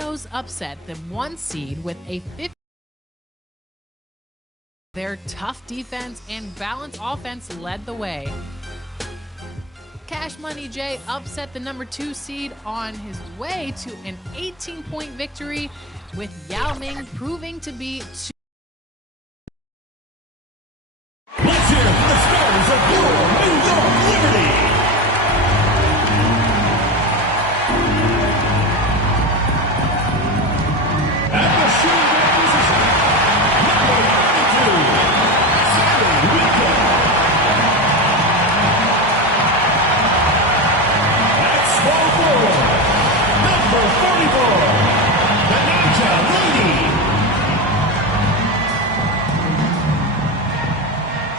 hard-nosed upset the 1 seed with a 50. Their tough defense and balanced offense led the way. Cash Money J upset the number 2 seed on his way to an 18-point victory, with Yao Ming proving to be too. Let's hear it for the stars of your New York Liberty. At the shooting guard position, number 32, Sammy Whitcomb. At small forward, number 44, Benanja Lady.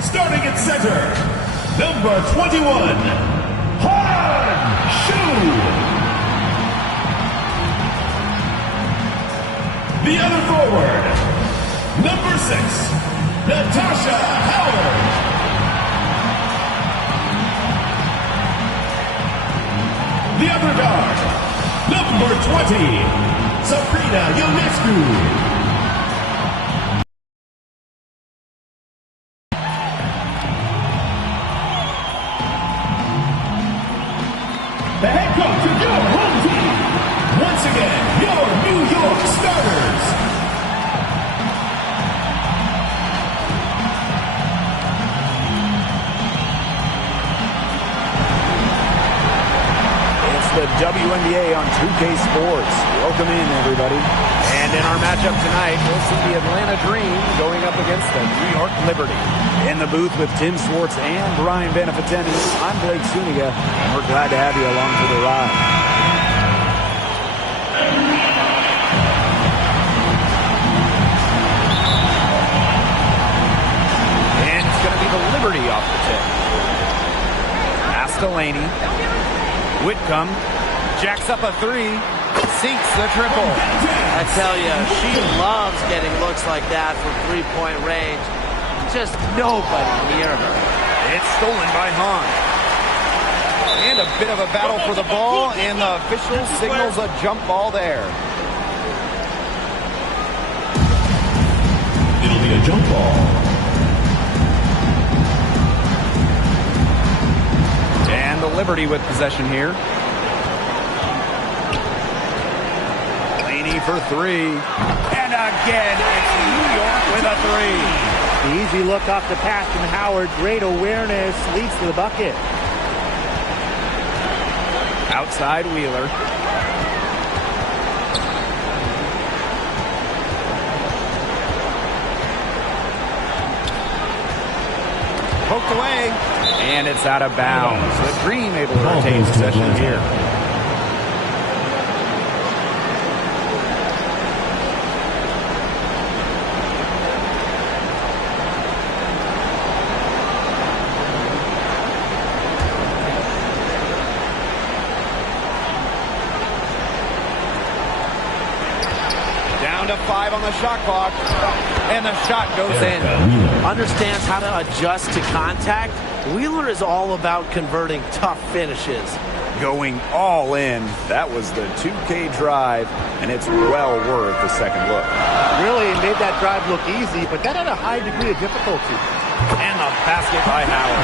Starting at center, number 21, Han Shu. The other forward, number 6, Natasha Howard. The other guard, number 20, Sabrina Ionescu. The head coach of your home team. Once again, your New York starters. It's the WNBA on 2K Sports. Welcome in, everybody. And in our matchup tonight, we'll see the Atlanta Dream going up against the New York Liberty. In the booth with Tim Swartz and Brian Beneficenti, I'm Blake Zuniga, and we're glad to have you along for the ride. And it's going to be the Liberty off the tip. Pass to Laney. Whitcomb jacks up a 3, sinks the triple. I tell you, she loves getting looks like that from three-point range. Just nobody near her. It's stolen by Hahn. And a bit of a battle for the ball, and the official signals a jump ball there. It'll be a jump ball. And the Liberty with possession here. Laney for 3. And again, it's New York with a 3. The easy look off the pass from Howard. Great awareness. Leads to the bucket. Outside Wheeler. Poked away. And it's out of bounds. The Dream able to retain possession here. To 5 on the shot clock, and the shot goes in. Understands how to adjust to contact. Wheeler is all about converting tough finishes. Going all in. That was the 2K drive, and it's well worth the second look. Really made that drive look easy, but that had a high degree of difficulty. And the basket by Howard.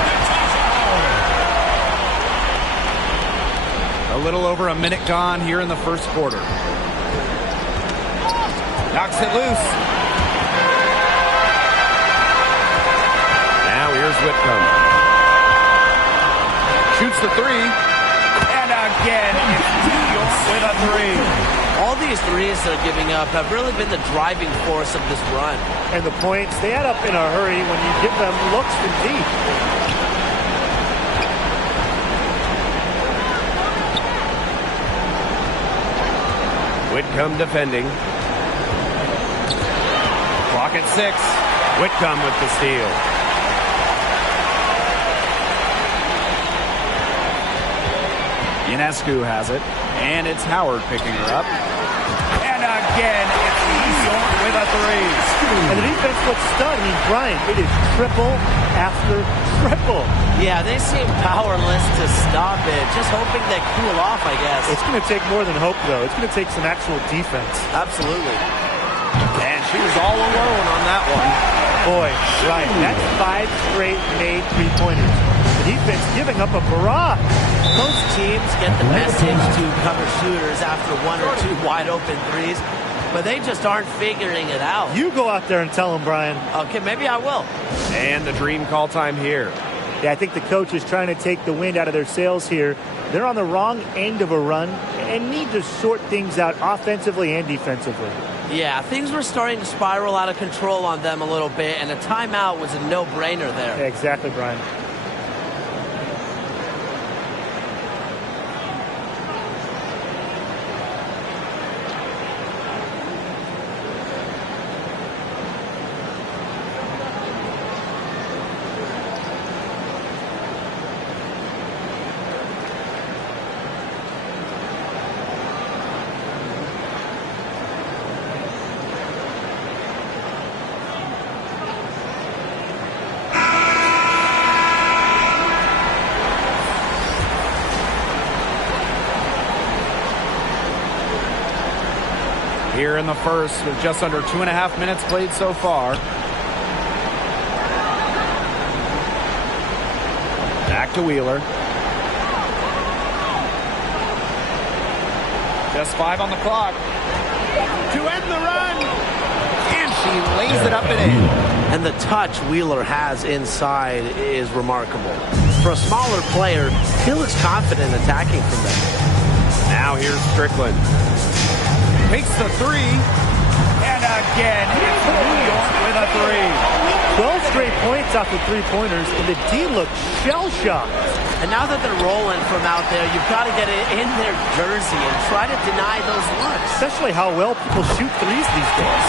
A little over a minute gone here in the first quarter. Knocks it loose. Now here's Whitcomb. Shoots the 3. And again, it's New York with a 3. All these threes they're giving up have really been the driving force of this run. And the points, they add up in a hurry when you give them looks from deep. Whitcomb defending. Clock at 6. Whitcomb with the steal. Ionescu has it, and it's Howard picking her up. And again, it's New York with a three. And the defense looks stunned. I mean, Brian, it is triple after triple. Yeah, they seem powerless to stop it. Just hoping they cool off, I guess. It's going to take more than hope, though. It's going to take some actual defense. Absolutely. And she was all alone on that one. Boy, right. That's 5 straight made three-pointers. The defense giving up a barrage. Most teams get the message to cover shooters after 1 or 2 wide open threes, but they just aren't figuring it out. You go out there and tell them, Brian. Okay, maybe I will. And the dream call time here. Yeah, I think the coach is trying to take the wind out of their sails here. They're on the wrong end of a run and need to sort things out offensively and defensively. Yeah, things were starting to spiral out of control on them a little bit, and a timeout was a no-brainer there. Yeah, exactly, Brian. Here in the first with just under 2.5 minutes played so far. Back to Wheeler. Just 5 on the clock. To end the run. And she lays it up and in. And the touch Wheeler has inside is remarkable. For a smaller player, he looks confident attacking from there. Now here's Strickland. Takes the three. And again, it's New York with a three. 12 straight points off the three-pointers, and the D looks shell-shocked. And now that they're rolling from out there, you've got to get it in their jersey and try to deny those looks. Especially how well people shoot threes these days.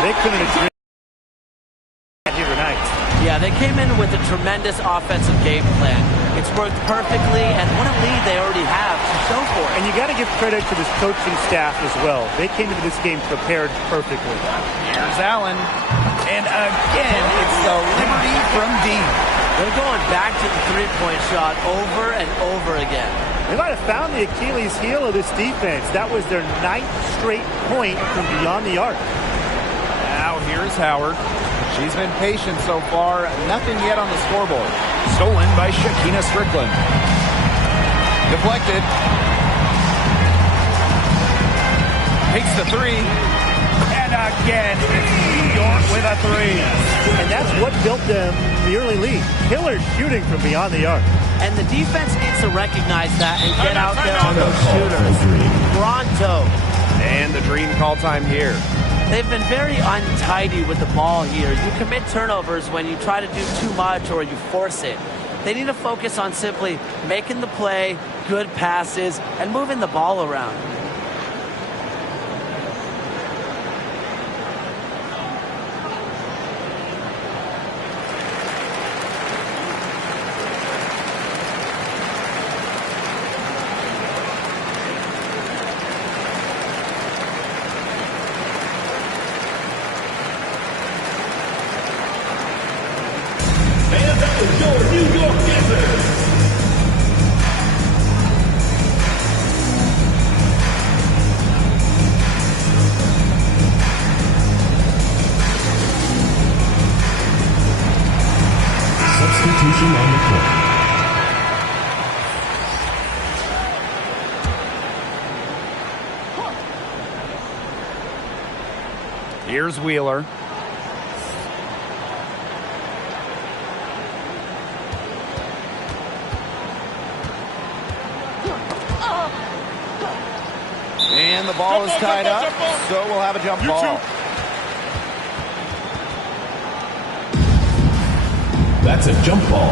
They couldn't have dreamed here tonight. Yeah, they came in with a tremendous offensive game plan. It's worked perfectly, and what a lead they already have to show for it. And you got to give credit to this coaching staff as well. They came into this game prepared perfectly. Here's Allen. And again, it's the Liberty from deep. They're going back to the three-point shot over and over again. They might have found the Achilles heel of this defense. That was their 9th straight point from beyond the arc. Now here's Howard. She's been patient so far. Nothing yet on the scoreboard. Stolen by Shakina Strickland. Deflected. Takes the three. And again, it's New York with a three. And that's what built them the early lead. Killer shooting from beyond the arc. And the defense needs to recognize that and get out there on those shooters. Pronto. And the dream call time here. They've been very untidy with the ball here. You commit turnovers when you try to do too much or you force it. They need to focus on simply making the play, good passes, and moving the ball around. Substitution on the court. Here's Wheeler. And the ball is tied up, so we'll have a jump ball. That's a jump ball.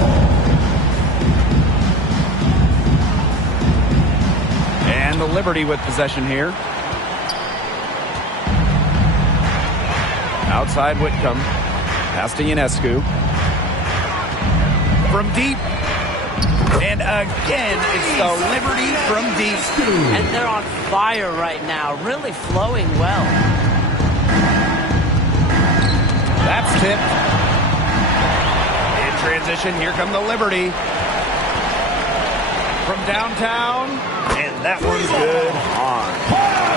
And the Liberty with possession here. Outside Whitcomb. Pass to Ionescu. From deep. And again, it's the Liberty from deep. And they're on fire right now, really flowing well. tipped. In transition, here come the Liberty. From downtown, and that one's good on.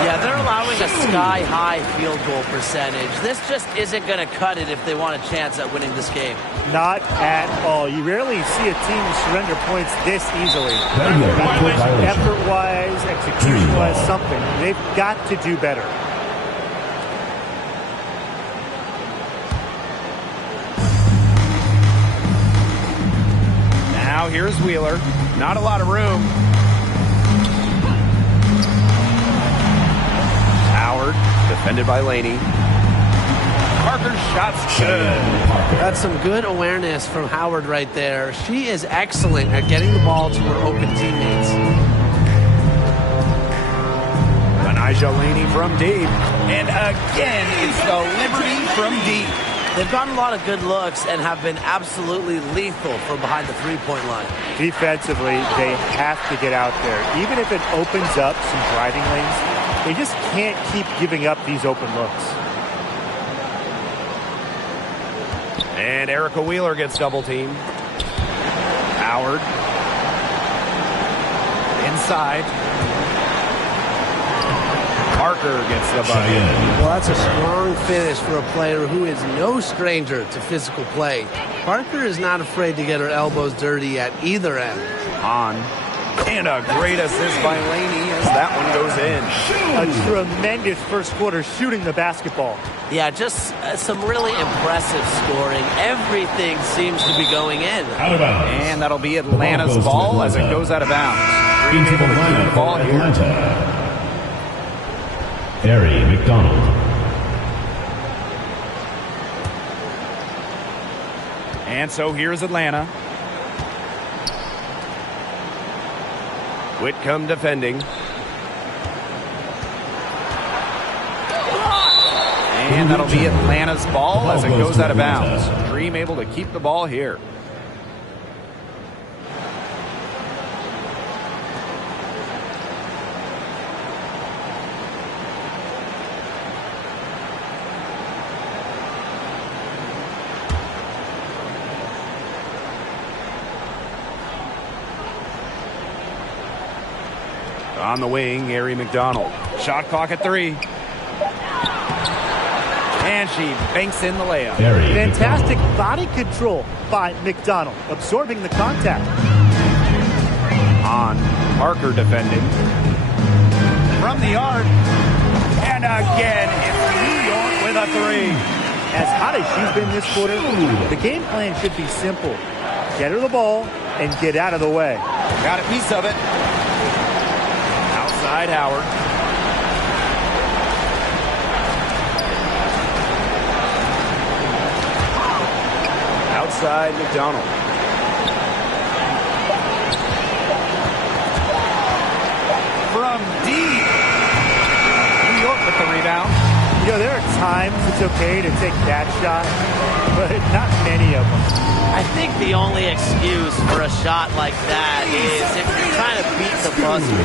Yeah, they're allowing a sky-high field goal percentage. This just isn't going to cut it if they want a chance at winning this game. Not at all. You rarely see a team surrender points this easily. Effort-wise, execution-wise, something. They've got to do better. Now here's Wheeler. Not a lot of room. Howard, defended by Laney. Parker's shot's good. That's some good awareness from Howard right there. She is excellent at getting the ball to her open teammates. Anijah Laney from deep. And again, it's the Liberty from deep. They've gotten a lot of good looks and have been absolutely lethal from behind the three-point line. Defensively, they have to get out there. Even if it opens up some driving lanes, they just can't keep giving up these open looks. And Erica Wheeler gets double-teamed. Howard. Inside. Parker gets the bucket. Well, that's a strong finish for a player who is no stranger to physical play. Parker is not afraid to get her elbows dirty at either end. On. And a great assist by Laney as that one goes in. A tremendous first quarter shooting the basketball. Yeah, just some really impressive scoring. Everything seems to be going in. Out of bounds. And that'll be Atlanta's ball as it goes out of bounds. Into the lineup for Atlanta. Harry McDonald. And so here's Atlanta. Whitcomb defending. And that'll be Atlanta's ball as it goes out of bounds. Dream able to keep the ball here. On the wing, Harry McDonald. Shot clock at 3. And she banks in the layup. Fantastic body control by McDonald, absorbing the contact. On. Parker defending. From the arc. And again, it's New York with a 3. As hot as she's been this quarter, the game plan should be simple. Get her the ball and get out of the way. Got a piece of it. Outside Howard. Outside McDonald. From deep. New York with the rebound. You know, there are times it's okay to take that shot, but not many of them. I think the only excuse for a shot like that is if you're trying to beat the buzzer.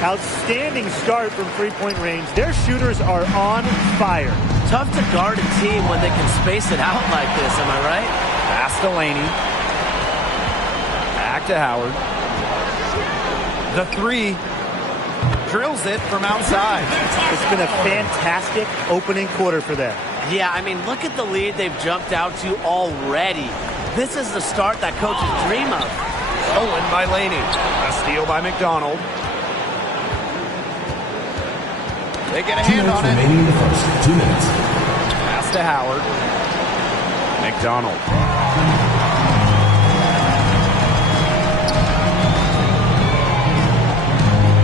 Outstanding start from three-point range. Their shooters are on fire. Tough to guard a team when they can space it out like this, am I right? Pass to Laney. Back to Howard. The 3. Drills it from outside. It's been a fantastic opening quarter for them. Yeah, I mean, look at the lead they've jumped out to already. This is the start that coaches dream of. Stolen by Laney. A steal by McDonald. They get a hand on it. Remaining in the first 2 minutes. Pass to Howard. McDonald.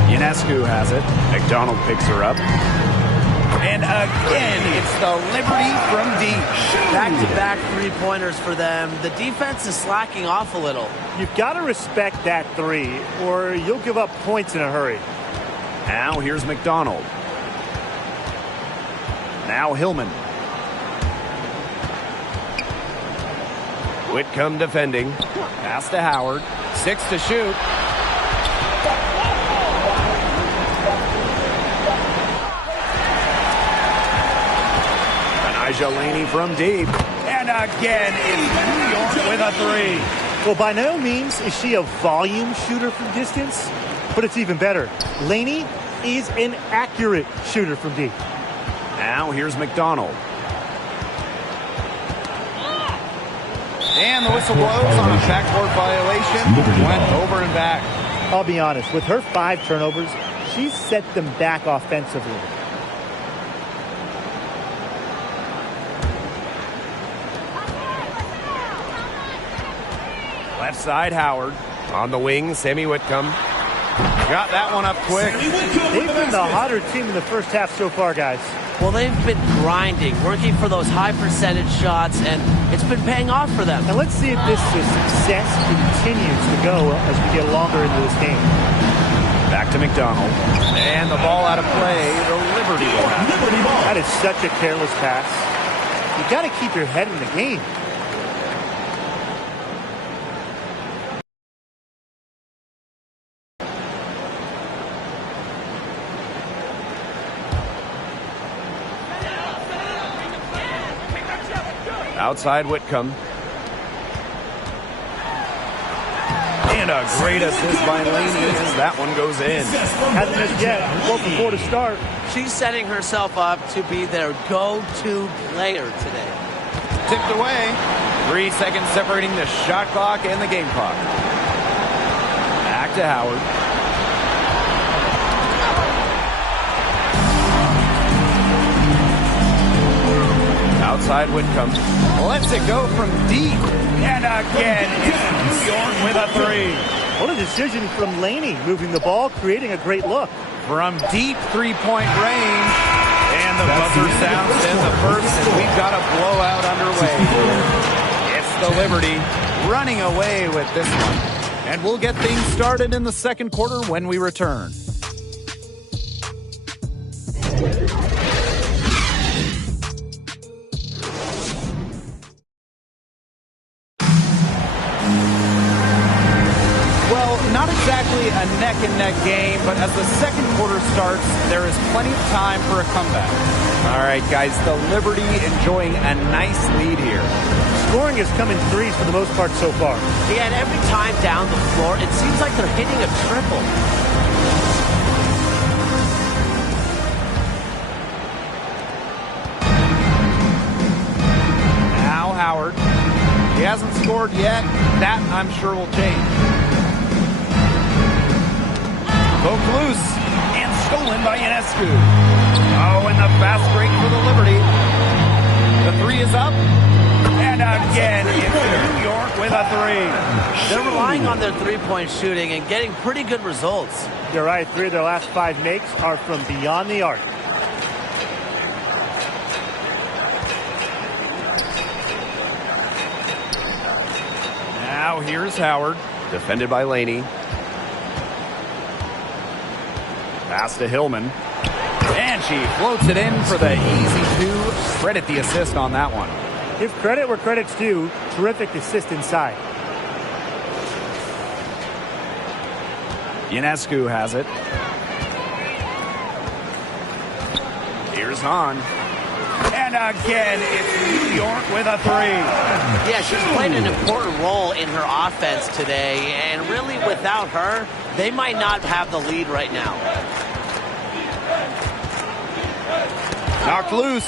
Ionescu has it. McDonald picks her up. And again, it's the Liberty from deep. Back-to-back three-pointers for them. The defense is slacking off a little. You've got to respect that 3, or you'll give up points in a hurry. Now here's McDonald. Now Hillman. Whitcomb defending. Pass to Howard. 6 to shoot. A'ja Laney from deep. And again, it's New York with a three. Well, by no means is she a volume shooter from distance, but it's even better. Laney is an accurate shooter from deep. Now here's McDonald. And the whistle blows on a backcourt violation. Went over and back. I'll be honest, with her 5 turnovers, she's set them back offensively. Left side, Howard. On the wing, Sammy Whitcomb. Got that one up quick. They've been the hotter team in the first half so far, guys. Well, they've been grinding, working for those high percentage shots, and it's been paying off for them. And let's see if this success continues to go as we get longer into this game. Back to McDonald. And the ball out of play. The Liberty will have it. That is such a careless pass. You got to keep your head in the game. Outside Whitcomb. And a great assist by Laney as that one goes in. Hasn't missed yet. 4 for 4 to start. She's setting herself up to be their go-to player today. Tipped away. 3 seconds separating the shot clock and the game clock. Back to Howard. Outside Whitcomb. Lets it go from deep. And again, it's New York with a three. What a decision from Laney, moving the ball, creating a great look. From deep three-point range. And the buzzer sounds in the first, and we've got a blowout underway. It's the Liberty running away with this one. And we'll get things started in the second quarter when we return. Not exactly a neck-and-neck game, but as the second quarter starts, there is plenty of time for a comeback. All right, guys, the Liberty enjoying a nice lead here. Scoring has come in threes for the most part so far. Yeah, and every time down the floor, it seems like they're hitting a triple. Now Howard. He hasn't scored yet. That, I'm sure, will change. Poked loose and stolen by Ionescu. Oh, and the fast break for the Liberty. The three is up. And again, it's New York with a three. They're relying on their three-point shooting and getting pretty good results. You're right. 3 of their last 5 makes are from beyond the arc. Now here's Howard. Defended by Laney. Pass to Hillman. And she floats it in for the easy 2. Credit the assist on that one. Give credit where credit's due. Terrific assist inside. Ionescu has it. Here's Hahn. And again, it's New York with a three. Yeah, she's played an important role in her offense today, and really without her, they might not have the lead right now. Knocked loose.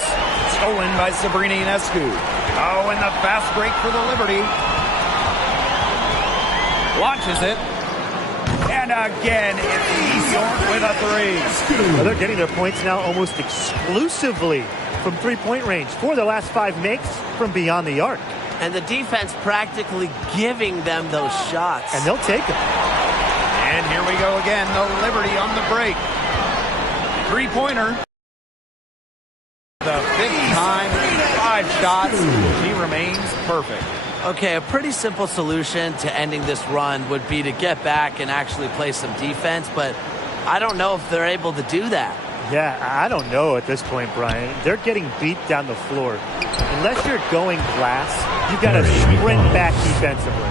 Stolen by Sabrina Ionescu. Oh, and the fast break for the Liberty. Launches it. And again, it's New York with a three. Well, they're getting their points now almost exclusively from three-point range. 4 of their last 5 makes from beyond the arc. And the defense practically giving them those shots. And they'll take them. And here we go again. The Liberty on the break. Three-pointer. The 5th time, 5 shots. He remains perfect. Okay, a pretty simple solution to ending this run would be to get back and actually play some defense, but I don't know if they're able to do that. Yeah, I don't know at this point, Brian. They're getting beat down the floor. Unless you're going glass, you've got to sprint back defensively.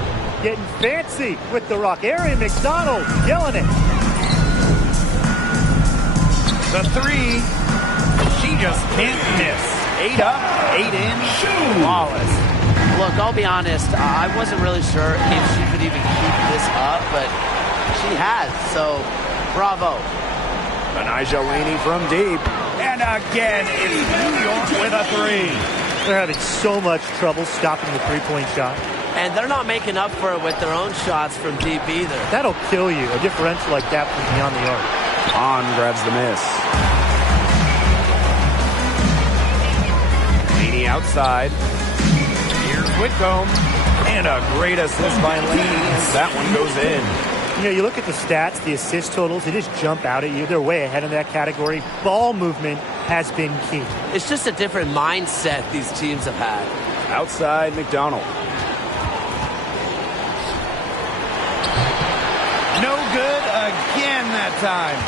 Getting fancy with the rock. Aaron McDonald killing it. The three, she just can't miss. 8 up, 8 in, flawless. Look, I'll be honest, I wasn't really sure if she could even keep this up, but she has, so bravo. Anijah Laney from deep. And again, it's New York with a 3. They're having so much trouble stopping the three-point shot. And they're not making up for it with their own shots from deep either. That'll kill you, a differential like that from beyond the arc. On grabs the miss. Laney outside. Here's Whitcomb. And a great assist by Laney as that one goes in. You know, you look at the stats, the assist totals, they just jump out at you. They're way ahead in that category. Ball movement has been key. It's just a different mindset these teams have had. Outside McDonald. No good again that time.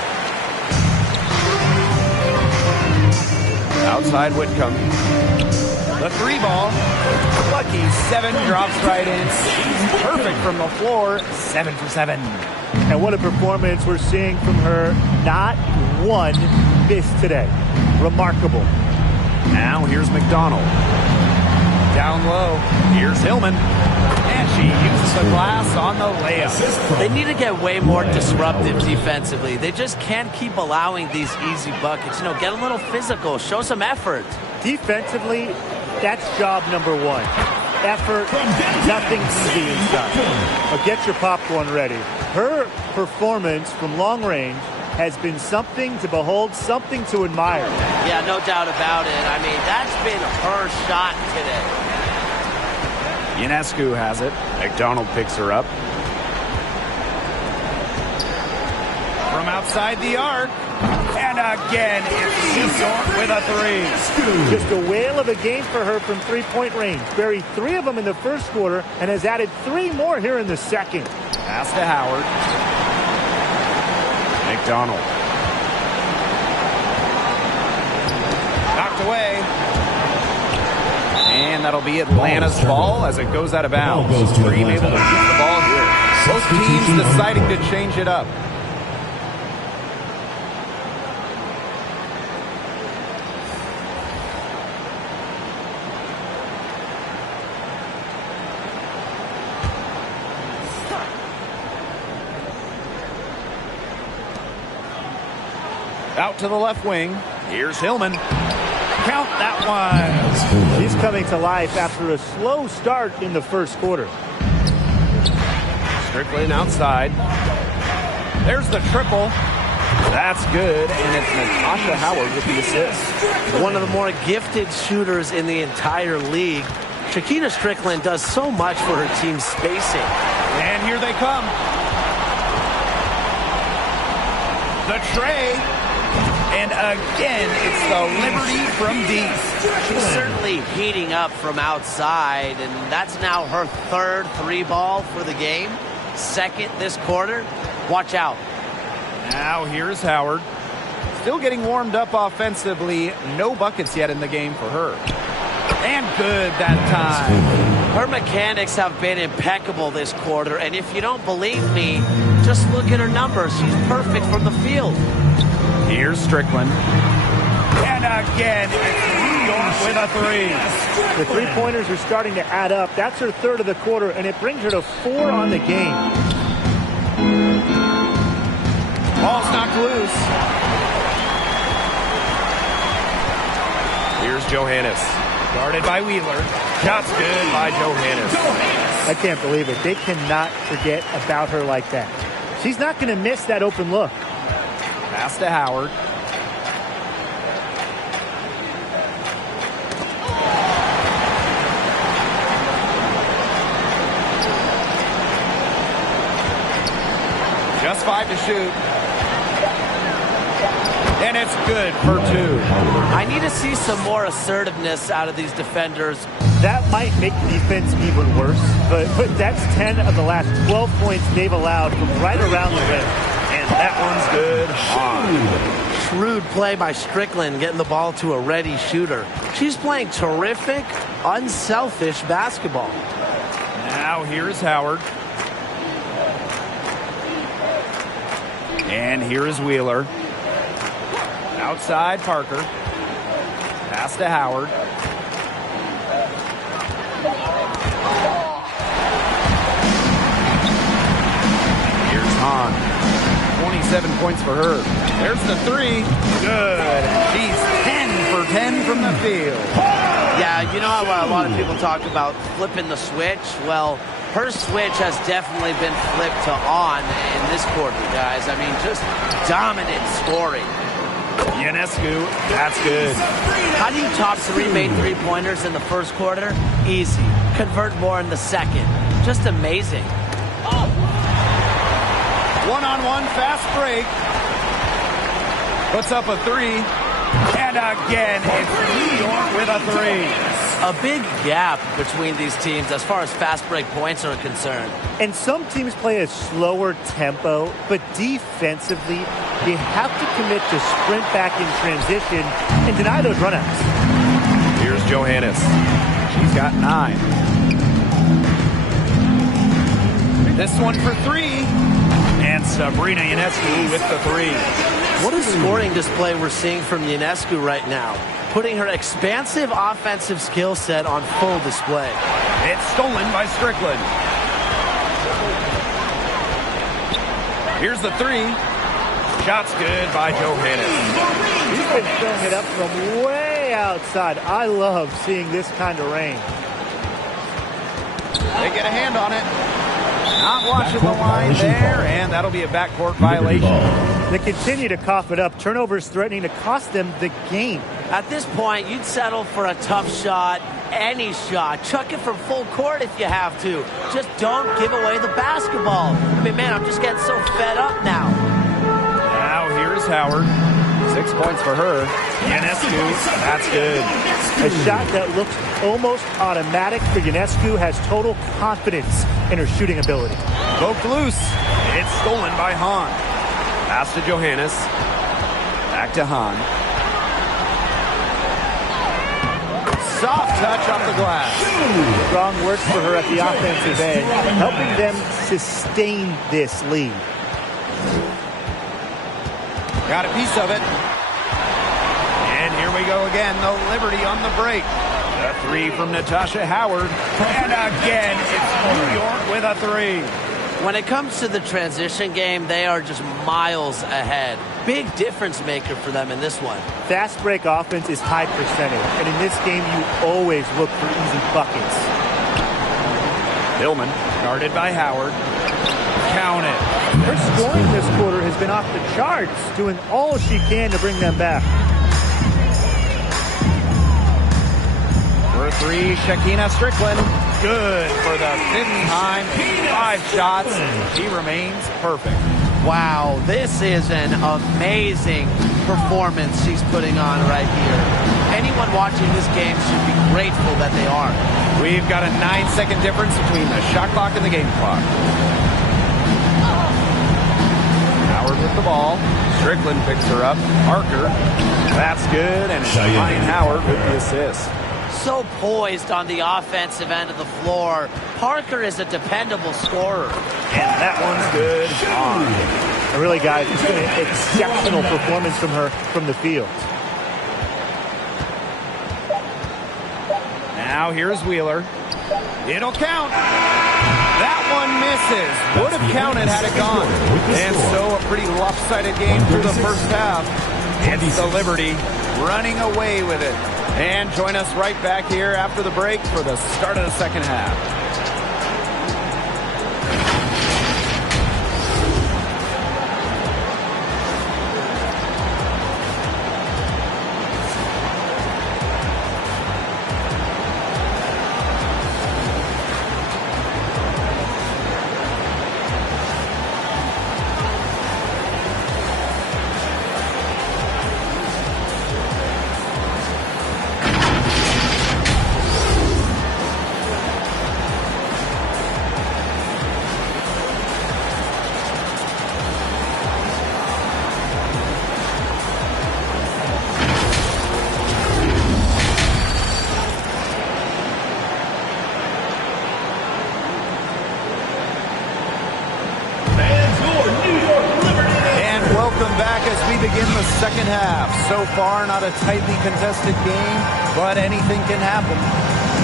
Outside Whitcomb. The 3 ball. Lucky 7 drops right in. She's perfect from the floor. 7 for 7. And what a performance we're seeing from her. Not one miss today. Remarkable. Now here's McDonald. Down low. Here's Hillman. And she uses the glass on the layup. They need to get way more disruptive defensively. They just can't keep allowing these easy buckets. You know, get a little physical. Show some effort. Defensively, that's job number 1. Effort, nothing easy inside. But get your popcorn ready. Her performance from long range has been something to behold, something to admire. Yeah, no doubt about it. I mean, that's been her shot today. Ionescu has it. McDonald picks her up. From outside the arc. And again, it's New York with a 3. Just a whale of a game for her from three-point range. Buried 3 of them in the first quarter and has added 3 more here in the second. Pass to Howard. McDonald. Knocked away. And that'll be Atlanta's ball as it goes out of bounds. Dream able to keep the ball here. Both teams deciding to change it up. Out to the left wing. Here's Hillman. Count that one. She's coming to life after a slow start in the first quarter. Strickland outside. There's the triple. That's good, and it's Natasha Howard with the assist. One of the more gifted shooters in the entire league. Shakina Strickland does so much for her team's spacing. And here they come. The tray. And again, it's the Liberty from deep. She's certainly heating up from outside, and that's now her 3rd 3-ball for the game. 2nd this quarter. Watch out. Now here's Howard. Still getting warmed up offensively. No buckets yet in the game for her. And good that time. Her mechanics have been impeccable this quarter, and if you don't believe me, just look at her numbers. She's perfect from the field. Here's Strickland. And again, it's New York with a 3. The three-pointers are starting to add up. That's her 3rd of the quarter, and it brings her to 4 on the game. Ball's knocked loose. Here's Johannes. Guarded by Wheeler. Shot's good by Johannes. I can't believe it. They cannot forget about her like that. She's not going to miss that open look. Pass to Howard. Just 5 to shoot. And it's good for 2. I need to see some more assertiveness out of these defenders. That might make the defense even worse, but that's 10 of the last 12 points they've allowed from right around the rim. And that one's good. Hard. Shrewd play by Strickland, getting the ball to a ready shooter. She's playing terrific, unselfish basketball. Now here's Howard. And here is Wheeler. Outside Parker. Pass to Howard. Here's Hahn. 27 points for her. There's the three. Good. She's 10 for 10 from the field. Yeah, you know how a lot of people talk about flipping the switch? Well, her switch has definitely been flipped to on in this quarter, guys. I mean, just dominant scoring. Ionescu, that's good. How do you top three made three-pointers in the first quarter? Easy. Convert more in the second. Just amazing. One-on-one fast break. Puts up a three. And again, it's New York with a three. A big gap between these teams as far as fast break points are concerned. And some teams play a slower tempo, but defensively, you have to commit to sprint back in transition and deny those runouts. Here's Johannes. She's got 9. This one for 3. And Sabrina Ionescu with the 3. What a scoring display we're seeing from Ionescu right now, putting her expansive offensive skill set on full display. It's stolen by Strickland. Here's the 3. Shot's good by Johannes. He's been throwing it up from way outside. I love seeing this kind of range. They get a hand on it. Not watching the line there, and that'll be a backcourt violation. They continue to cough it up. Turnovers threatening to cost them the game. At this point, you'd settle for a tough shot, any shot. Chuck it from full court if you have to. Just don't give away the basketball. I mean, man, I'm just getting so fed up now. Now here's Howard. 6 points for her. Ionescu, that's good. A shot that looks almost automatic for Ionescu has total confidence in her shooting ability. Poked loose. It's stolen by Hahn. Pass to Johannes. Back to Hahn. Soft touch off the glass. Strong work for her at the offensive end, helping them sustain this lead. Got a piece of it. And here we go again. The Liberty on the break. A 3 from Natasha Howard. And again, it's New York with a 3. When it comes to the transition game, they are just miles ahead. Big difference maker for them in this one. Fast break offense is high percentage, and in this game, you always look for easy buckets. Hillman, guarded by Howard. Count it. Her scoring this quarter has been off the charts, doing all she can to bring them back. For 3, Shakina Strickland. Good for the 5th time. 5 shots. She remains perfect. Wow, this is an amazing performance she's putting on right here. Anyone watching this game should be grateful that they are. We've got a 9-second difference between the shot clock and the game clock. Howard with the ball. Strickland picks her up. Parker. That's good. And Ryan Howard with the assist. So poised on the offensive end of the floor. Parker is a dependable scorer. And that one's good. And really, guys, it's been an exceptional performance from her from the field. Now here's Wheeler. It'll count. That one misses. Would have counted had it gone. And so a pretty lopsided game through the first half. It's the Liberty running away with it. And join us right back here after the break for the start of the second half. back as we begin the second half. So far, not a tightly contested game, but anything can happen.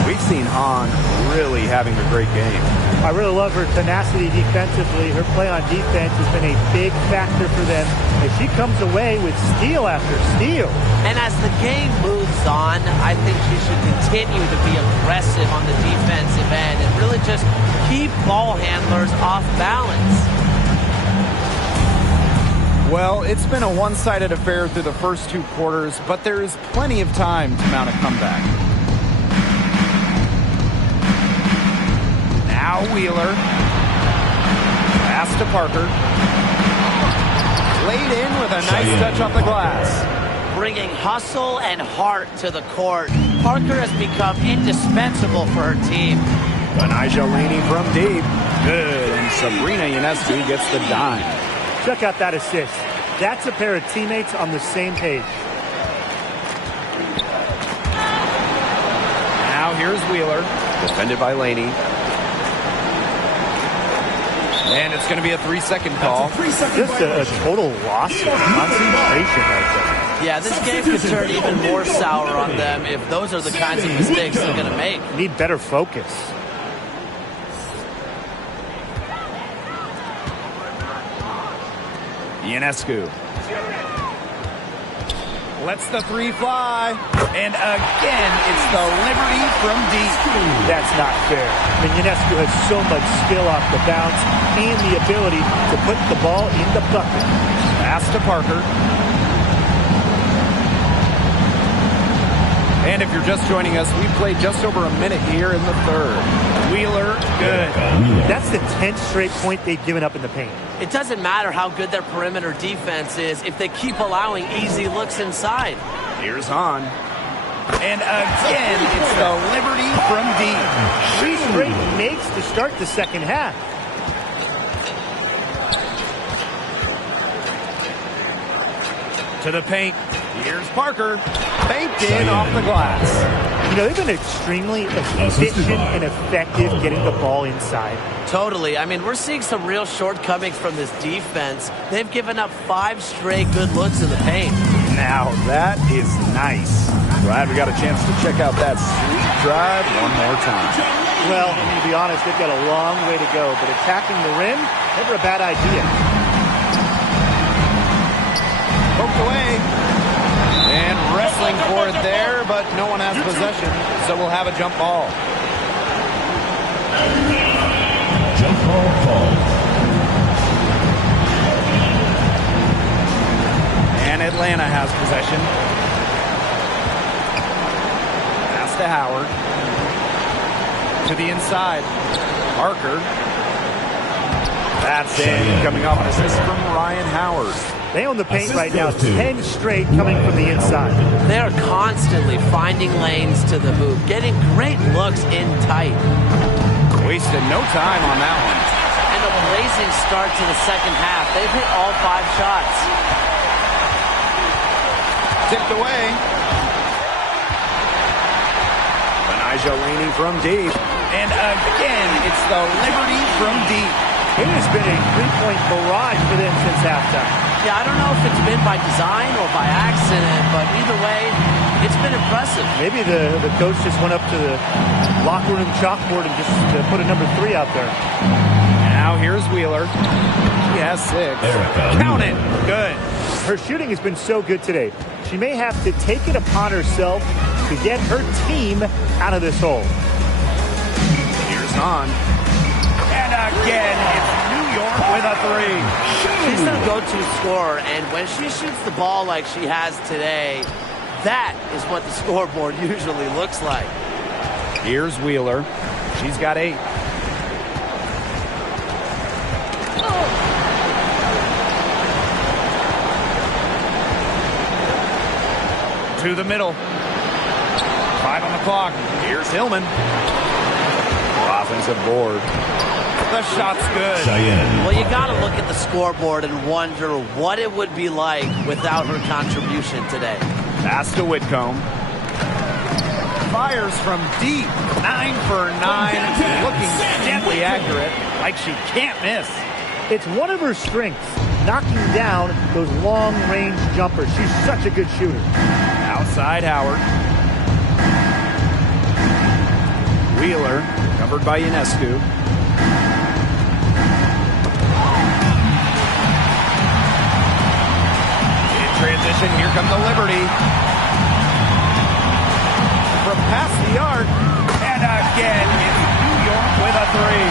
We've seen Han really having a great game. I really love her tenacity defensively. Her play on defense has been a big factor for them as she comes away with steal after steal. And as the game moves on, I think she should continue to be aggressive on the defensive end and really just keep ball handlers off balance. Well, it's been a one-sided affair through the first 2 quarters, but there is plenty of time to mount a comeback. Now Wheeler. Pass to Parker. Laid in with a nice touch off the glass. Bringing hustle and heart to the court. Parker has become indispensable for her team. Anijah Laney from deep. Good. And Sabrina Ionescu gets the dime. Check out that assist. That's a pair of teammates on the same page. Now here's Wheeler. Defended by Laney. And it's going to be a 3-second call. Just a total loss of concentration right there. Yeah, this game could turn even more sour on them if those are the kinds of mistakes they're going to make. Need better focus. Ionescu lets the 3 fly. And again, it's the Liberty from deep. That's not fair. I mean, Ionescu has so much skill off the bounce and the ability to put the ball in the bucket. Pass to Parker. And if you're just joining us, we played just over a minute here in the third. Wheeler, good. That's the 10th straight point they've given up in the paint. It doesn't matter how good their perimeter defense is if they keep allowing easy looks inside. Here's Han. And again, it's the Liberty from deep. 3 straight makes to start the second half. To the paint. Here's Parker. Banked in off the glass. You know, they've been extremely efficient and effective getting the ball inside. Totally. I mean, we're seeing some real shortcomings from this defense. They've given up 5 straight good looks in the paint. Now that is nice. Glad we got a chance to check out that sweet drive one more time. Well, I mean, to be honest, they've got a long way to go, but attacking the rim, never a bad idea. Poked away. And wrestling for it there, but no one has possession, so we'll have a jump ball. Jump ball called. And Atlanta has possession. Pass to Howard. To the inside. Parker. That's in. Coming off an assist from Ryan Howard. They own the paint right now, 10 straight coming from the inside. They are constantly finding lanes to the hoop, getting great looks in tight. Wasted no time on that one. And a blazing start to the second half. They've hit all 5 shots. Tipped away. Anijah Laney from deep. And again, it's the Liberty from deep. It has been a 3-point barrage for them since halftime. Yeah, I don't know if it's been by design or by accident, but either way, it's been impressive. Maybe the coach just went up to the locker room chalkboard and just put a number 3 out there. Now here's Wheeler. He has 6. Count it. Good. Her shooting has been so good today. She may have to take it upon herself to get her team out of this hole. Here's Han. And again, it's New York with a 3. She's their go-to scorer, and when she shoots the ball like she has today, that is what the scoreboard usually looks like. Here's Wheeler. She's got 8. To the middle. 5 on the clock. Here's Hillman. Offensive board. The shot's good. Well, you got to look at the scoreboard and wonder what it would be like without her contribution today. Pass to Whitcomb. Fires from deep. 9 for 9. Looking deadly accurate. Like she can't miss. It's one of her strengths. knocking down those long-range jumpers. She's such a good shooter. Outside Howard. Wheeler, covered by Ionescu. In transition, here comes the Liberty. From past the arc, and again, it's New York with a three.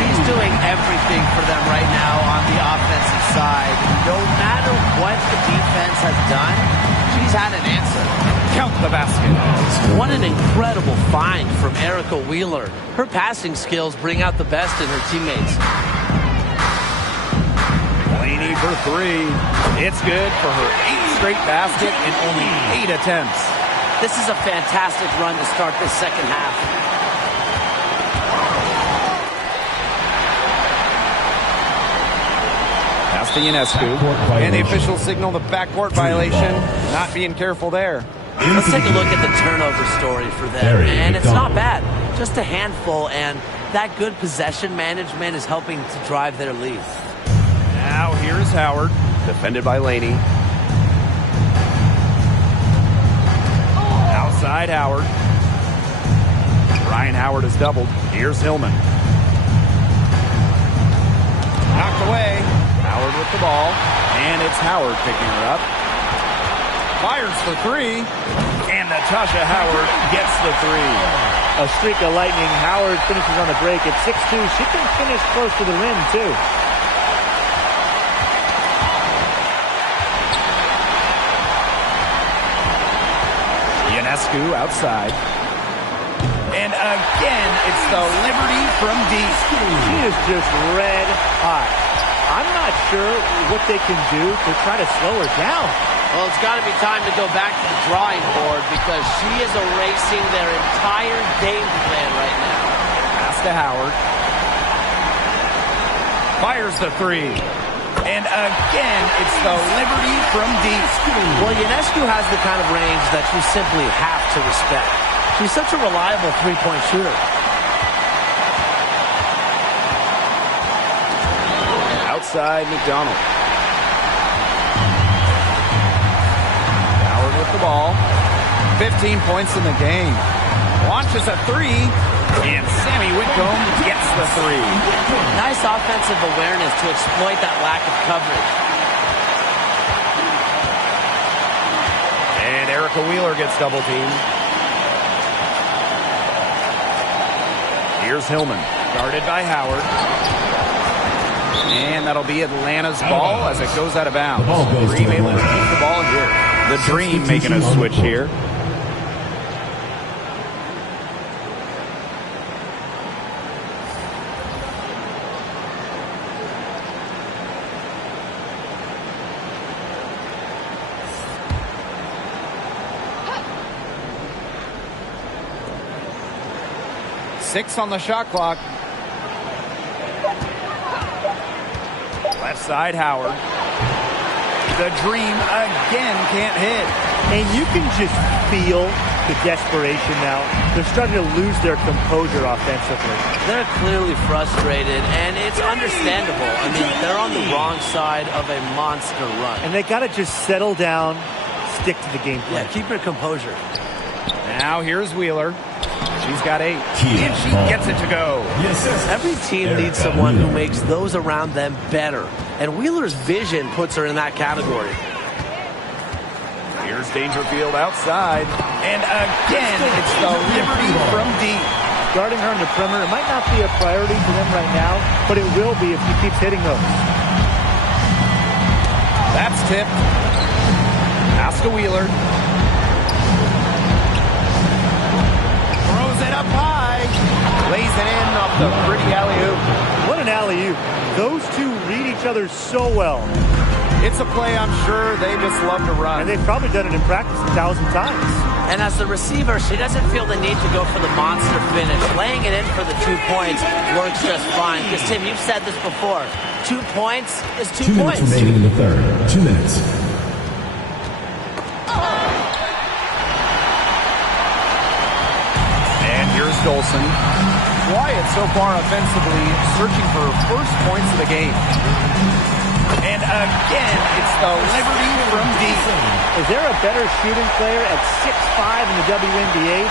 She's doing everything for them right now on the offensive side. No matter what the defense has done, she's had an answer. Count the basket. What an incredible find from Erica Wheeler. Her passing skills bring out the best in her teammates. Blaney for three. It's good for her 8th straight basket in only 8 attempts. This is a fantastic run to start this second half. Pass to Ionescu. And the officials signal the backcourt violation. Not being careful there. Let's take a look at the turnover story for them. And it's not bad. Just a handful, and that good possession management is helping to drive their lead. Now here's Howard. Defended by Laney. Outside Howard. Ryan Howard is doubled. Here's Hillman. Knocked away. Howard with the ball. And it's Howard picking her up. Fires for three. And Natasha Howard gets the three. A streak of lightning. Howard finishes on the break at 6'2". She can finish close to the rim, too. Ionescu outside. And again, it's the Liberty from deep. She is just red hot. I'm not sure what they can do to try to slow her down. Well, it's got to be time to go back to the drawing board because she is erasing their entire game plan right now. Pass to Howard. Fires the three. And again, it's the Liberty from deep. Well, Ionescu has the kind of range that you simply have to respect. She's such a reliable three-point shooter. Outside McDonald. Howard with the ball. 15 points in the game. Launches a three. And Sammy Whitcomb gets the three. Nice offensive awareness to exploit that lack of coverage. And Erica Wheeler gets double teamed. Here's Hillman, guarded by Howard. And that'll be Atlanta's ball as it goes out of bounds. Dream able to keep the ball here. The Dream making a switch here. Six on the shot clock. Left side, Howard. The Dream again can't hit. And you can just feel the desperation now. They're starting to lose their composure offensively. They're clearly frustrated, and it's understandable. I mean, they're on the wrong side of a monster run. And they got to just settle down, stick to the game plan. Yeah, keep your composure. Now here's Wheeler. She's got 8. And she gets it to go. Every team needs someone who makes those around them better. And Wheeler's vision puts her in that category. Here's Dangerfield outside. And again, it's the Liberty from deep. Guarding her in the perimeter, it might not be a priority for them right now, but it will be if he keeps hitting those. That's tipped. Pass to Wheeler. Throws it up high. Lays it in off the pretty alley-oop. What an alley-oop. Those two read each other so well. It's a play I'm sure they just love to run. And they've probably done it in practice 1,000 times. And as the receiver, she doesn't feel the need to go for the monster finish. Laying it in for the 2 points works just fine. Because, Tim, you've said this before. 2 points is 2 points. 2 minutes remaining in the third. 2 minutes. And here's Dolson. Quiet so far offensively, searching for first points of the game. And again, it's the Liberty from deep. Is there a better shooting player at 6'5" in the WNBA?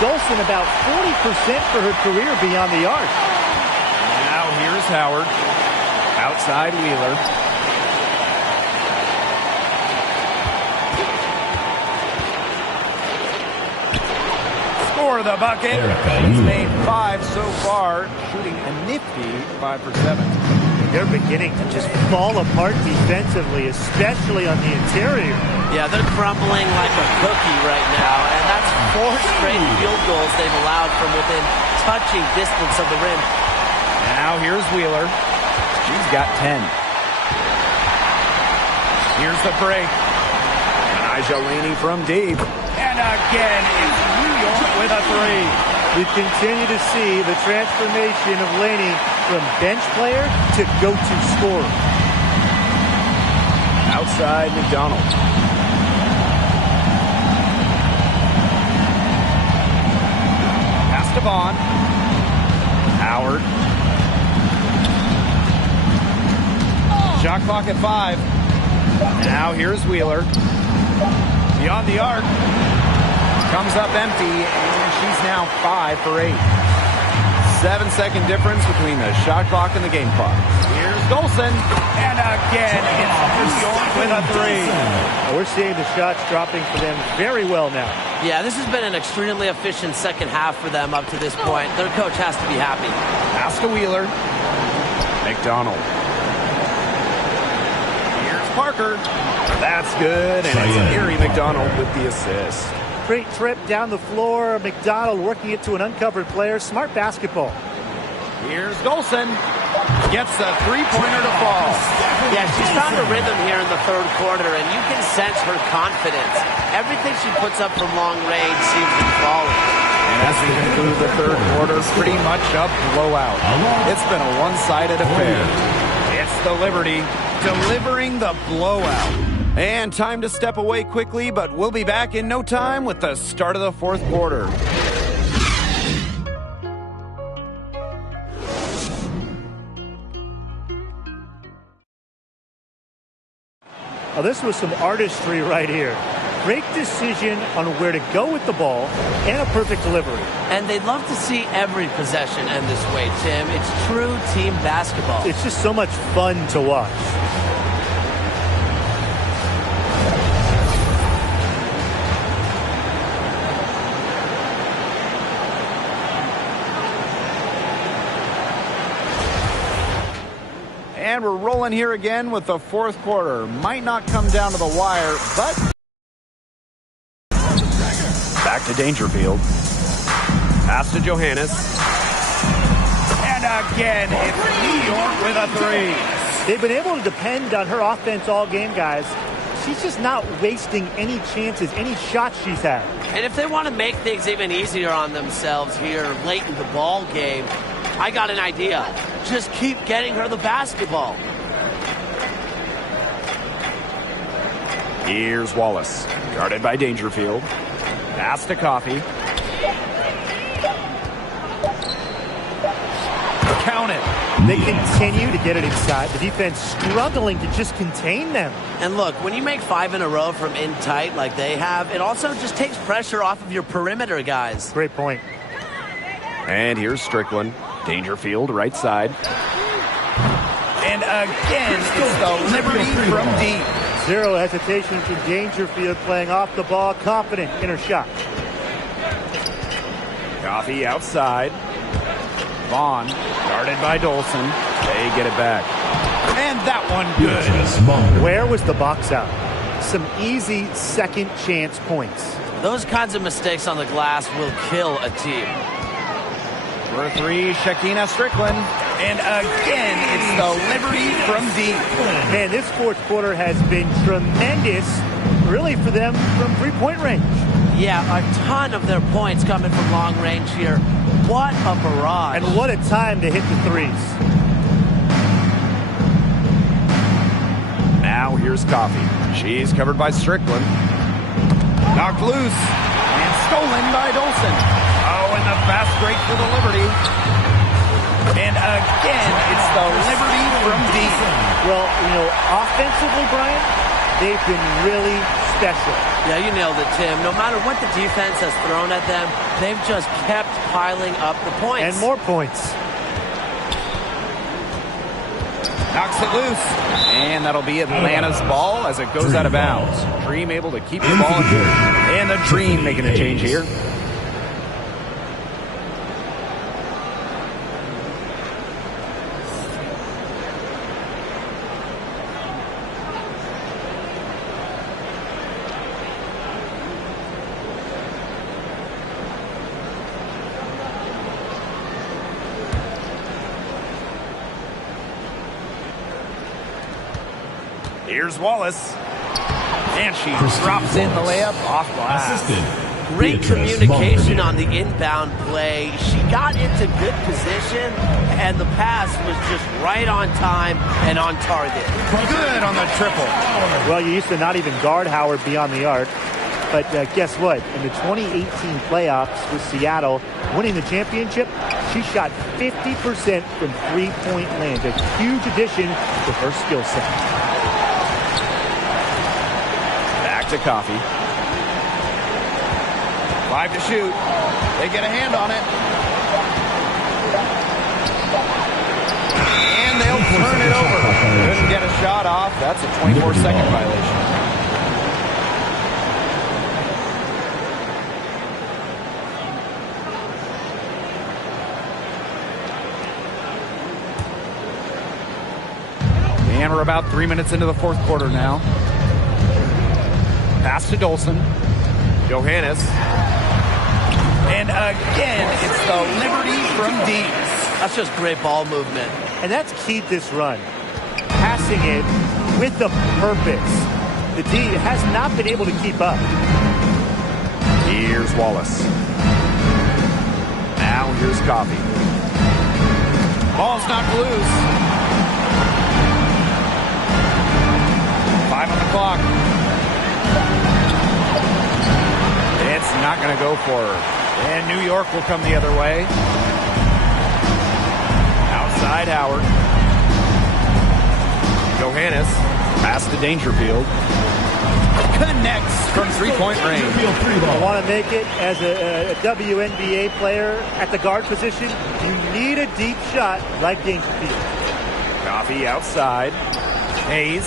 Dolson about 40% for her career beyond the arc. Now here's Howard. Outside Wheeler. For the bucket. He's made 5 so far, shooting a nifty 5 for 7. They're beginning to just fall apart defensively, especially on the interior. Yeah, they're crumbling like a cookie right now, and that's 4 straight field goals they've allowed from within touching distance of the rim. Now here's Wheeler. She's got 10. Here's the break. Elijah Laney from deep. And again, it's New York with a 3. We continue to see the transformation of Laney from bench player to go-to scorer. Outside McDonald. Pass to Vaughn. Howard. Shot clock at 5. Now here's Wheeler. Beyond the arc. Comes up empty, and she's now 5 for 8. 7-second difference between the shot clock and the game clock. Here's Dolson. And again, it's New York with a 3. We're seeing the shots dropping for them very well now. Yeah, this has been an extremely efficient second half for them up to this point. Their coach has to be happy. Pass to Wheeler. McDonald. Here's Parker. That's good, and it's Erie McDonald with the assist. Great trip down the floor. McDonald working it to an uncovered player. Smart basketball. Here's Dolson. Gets a 3-pointer to fall. Yeah, she's found a rhythm here in the third quarter, and you can sense her confidence. Everything she puts up from long range seems to be falling. And as we conclude the third quarter, pretty much a blowout. It's been a one-sided affair. It's the Liberty delivering the blowout. And time to step away quickly, but we'll be back in no time with the start of the fourth quarter. Now, this was some artistry right here. Great decision on where to go with the ball and a perfect delivery. And they'd love to see every possession end this way, Tim. It's true team basketball. It's just so much fun to watch. And we're rolling here again with the fourth quarter. Might not come down to the wire, but Back to Dangerfield. Pass to Johannes. and again, it's New York with a 3. They've been able to depend on her offense all game, guys. She's just not wasting any chances, any shots she's had. And if they want to make things even easier on themselves here late in the ball game, I got an idea. Just keep getting her the basketball. Here's Wallace. Guarded by Dangerfield. Pass to Coffey. Count it. They continue to get it inside. The defense struggling to just contain them. And look, when you make 5 in a row from in tight like they have, it also just takes pressure off of your perimeter guys. Great point. And here's Strickland. Dangerfield, right side. And again, it's the Liberty from deep. Zero hesitation from Dangerfield, playing off the ball, confident in her shot. Coffey outside. Vaughn, guarded by Dolson. They get it back. And that one good. Where was the box out? Some easy second chance points. Those kinds of mistakes on the glass will kill a team. For 3, Shakina Strickland. And again, it's the Liberty from deep. Man, this fourth quarter has been tremendous, really, for them from three-point range. Yeah, a ton of their points coming from long range here. What a barrage. And what a time to hit the threes. Now here's Coffey. She's covered by Strickland. Knocked loose and stolen by Dolson. Oh, and the fast break for the Liberty. And again, it's the Liberty from deep. Well, offensively, Brian, they've been really special. Yeah, you nailed it, Tim. No matter what the defense has thrown at them, they've just kept piling up the points. And more points. Knocks it loose. And that'll be Atlanta's ball as it goes out of bounds. Dream able to keep the ball here. And the Dream making a change here. Here's Wallace. And she drops in the layup off glass. Great communication on the inbound play. She got into good position, and the pass was just right on time and on target. Good on the triple. Well, you used to not even guard Howard beyond the arc. But guess what? In the 2018 playoffs with Seattle, winning the championship, she shot 50% from three-point land. A huge addition to her skill set. To Coffee. 5 to shoot. They get a hand on it. And they'll turn it over. Couldn't get a shot off. That's a 24-second violation. And we're about 3 minutes into the fourth quarter now. Pass to Dolson. Johannes. And again, it's the Liberty from deep. That's just great ball movement. And that's keyed this run. Passing it with a purpose. The D has not been able to keep up. Here's Wallace. Now here's Coffee. Ball's knocked loose. 5 on the clock. It's not going to go for her. And New York will come the other way. Outside Howard. Johannes. Pass to Dangerfield. Connects from three-point range. I want to make it as a WNBA player at the guard position. You need a deep shot like Dangerfield. Coffee outside. Hayes.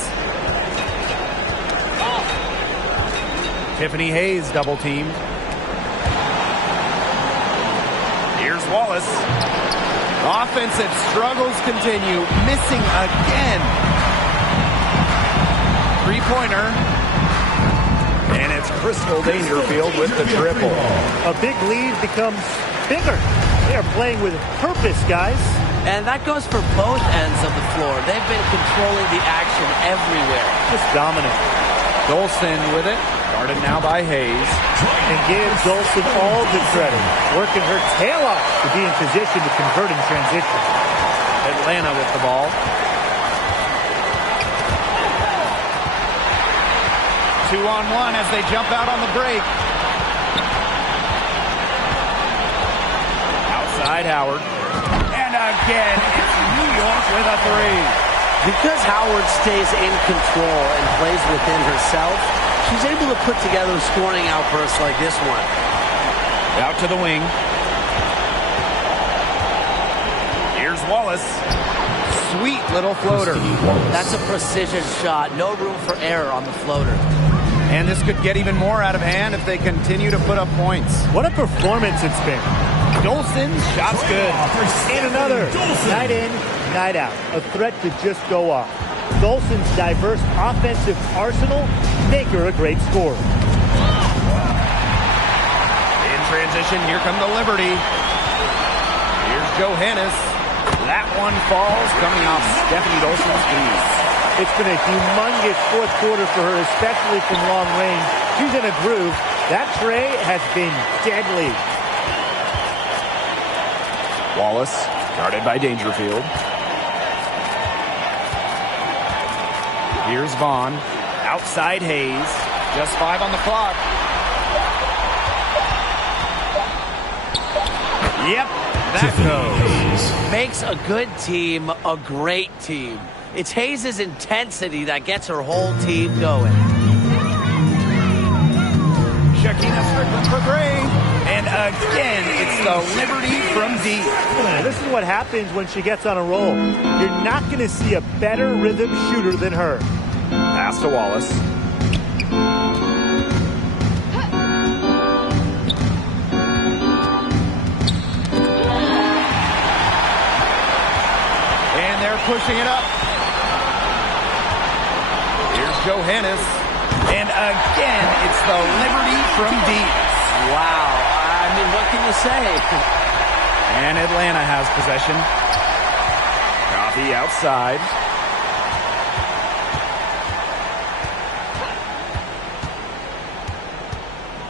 Tiffany Hayes double teamed. Here's Wallace. Offensive struggles continue. Missing again. Three-pointer. And it's Crystal Dangerfield with the triple. A big lead becomes bigger. They are playing with purpose, guys. And that goes for both ends of the floor. They've been controlling the action everywhere. Just dominant. Dolson with it. Guarded now by Hayes. And gives Dolson all the credit. Working her tail off to be in position to convert in transition. Atlanta with the ball. 2-on-1 as they jump out on the break. Outside Howard. And again, it's New York with a three. Because Howard stays in control and plays within herself, she's able to put together scoring outbursts like this one. Out to the wing. Here's Wallace. Sweet little floater. That's a precision shot. No room for error on the floater. And this could get even more out of hand if they continue to put up points. What a performance it's been. Dolson, shot's good. And another. Night in, night out. A threat to just go off. Dolson's diverse offensive arsenal make her a great scorer. In transition, here come the Liberty. Here's Johannes. That one falls, coming off Stephanie Dolson's feet. It's been a humongous fourth quarter for her, especially from long range. She's in a groove. That tray has been deadly. Wallace, guarded by Dangerfield. Here's Vaughn. Outside Hayes. Just 5 on the clock. Yep, that goes. Makes a good team a great team. It's Hayes' intensity that gets her whole team going. Shakina Strickland for three. And again, it's the Liberty from deep. This is what happens when she gets on a roll. You're not going to see a better rhythm shooter than her. Pass to Wallace. And they're pushing it up. Here's Johannes. And again, it's the Liberty from deep. Wow. I mean, what can you say? And Atlanta has possession. Coffee outside.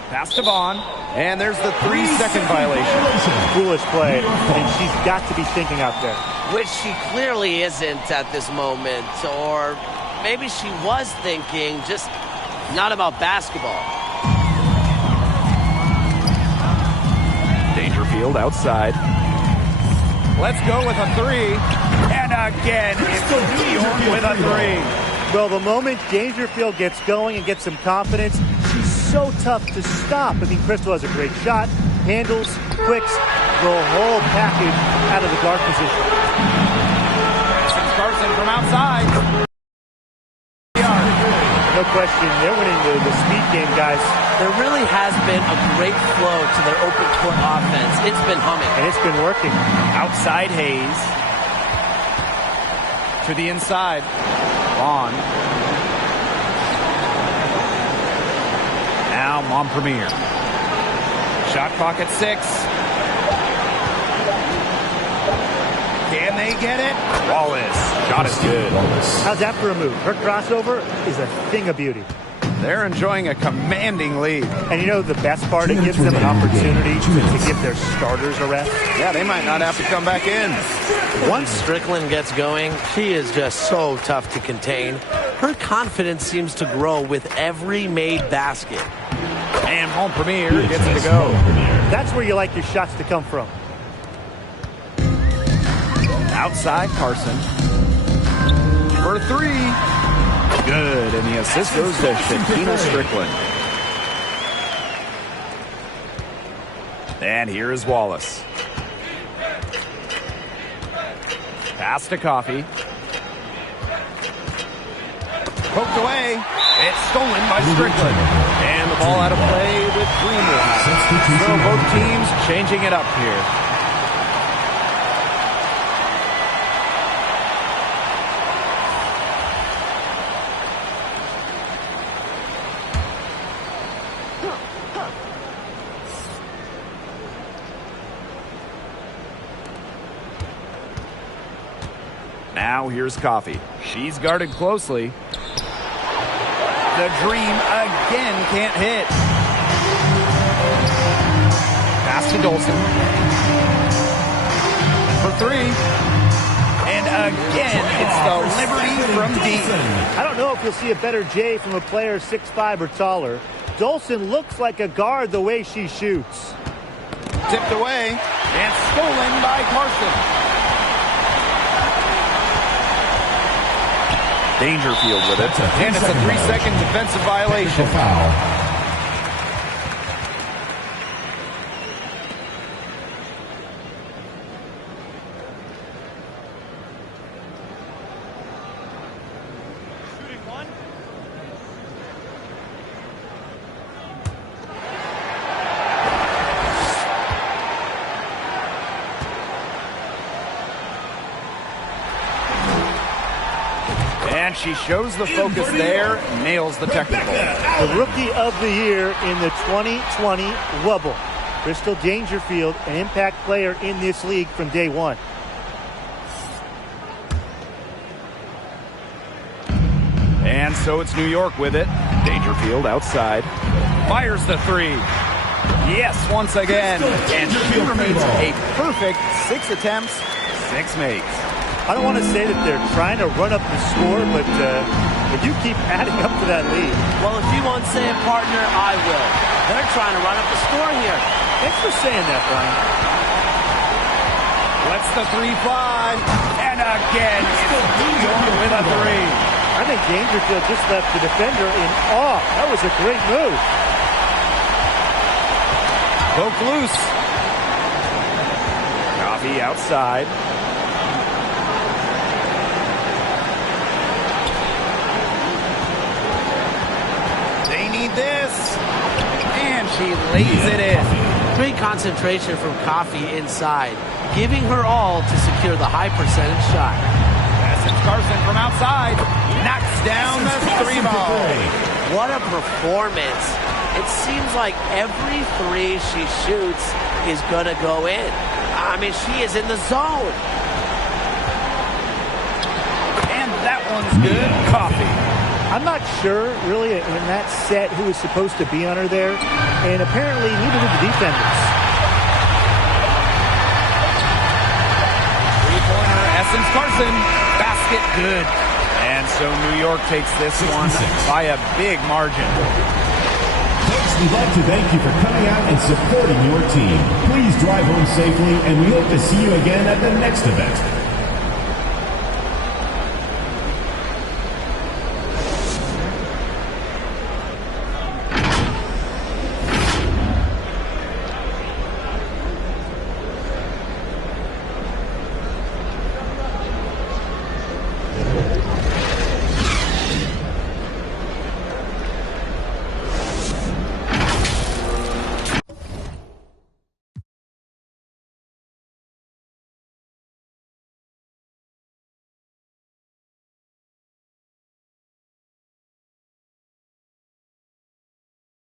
Pass to Vaughn. And there's the 3-second violation. Foolish play, and she's got to be thinking out there. Which she clearly isn't at this moment. Or maybe she was thinking, just not about basketball. Dangerfield outside. Let's go with a three. And again, it's New York with a three. Well, the moment Dangerfield gets going and gets some confidence, she's so tough to stop. I mean, Crystal has a great shot, handles, quicks, the whole package out of the guard position. Carson from outside. No question, they're winning the speed game, guys. There really has been a great flow to their open court offense. It's been humming. And it's been working. Outside Hayes. To the inside. Vaughn. Now Montpremier. Shot clock at 6. Can they get it? Wallace. Shot is good. How's that for a move? Her crossover is a thing of beauty. They're enjoying a commanding lead. And you know the best part? It gives them an opportunity to give their starters a rest. Yeah, they might not have to come back in. Once Strickland gets going, she is just so tough to contain. Her confidence seems to grow with every made basket. And Montpremier gets it to go. That's where you like your shots to come from. Outside Carson. For three. Good, and the assist goes to Shakina Strickland. And here is Wallace. Pass to Coffee. Poked away. It's stolen by Strickland. And the ball out of play with Greenwood. So both teams changing it up here. Now here's Coffee. She's guarded closely. The dream again can't hit. Pass to Dolson. For three. And again, it's the Liberty from deep. I don't know if you'll see a better J from a player 6'5" or taller. Dolson looks like a guard the way she shoots. Tipped away and stolen by Carson. Dangerfield with it. And it's a 3-second defensive violation. Foul. And she shows the focus there, nails the technical. The Rookie of the Year in the 2020 Wubble. Crystal Dangerfield, an impact player in this league from day one. And so it's New York with it. Dangerfield outside. Fires the three. Yes, once again. And she remains a perfect 6 attempts, 6 makes. I don't want to say that they're trying to run up the score, but they do keep adding up to that lead. Well, if you won't say it, partner, I will. They're trying to run up the score here. Thanks for saying that, Brian. Lets the three fly. And again, it's New York with a three. I think Dangerfield just left the defender in awe. That was a great move. Poke loose. Coffee outside. They need this. And she lays it in. Great concentration from Coffee inside, giving her all to secure the high percentage shot. Essence Carson from outside knocks down the three ball. What a performance. It seems like every three she shoots is going to go in. I mean, she is in the zone. And that one's good. Coffee. I'm not sure, really, in that set who was supposed to be on her there, and apparently neither did the defenders. Three-pointer, Essence Carson. Basket good. And so New York takes this one by a big margin. Folks, we'd like to thank you for coming out and supporting your team. Please drive home safely, and we hope to see you again at the next event.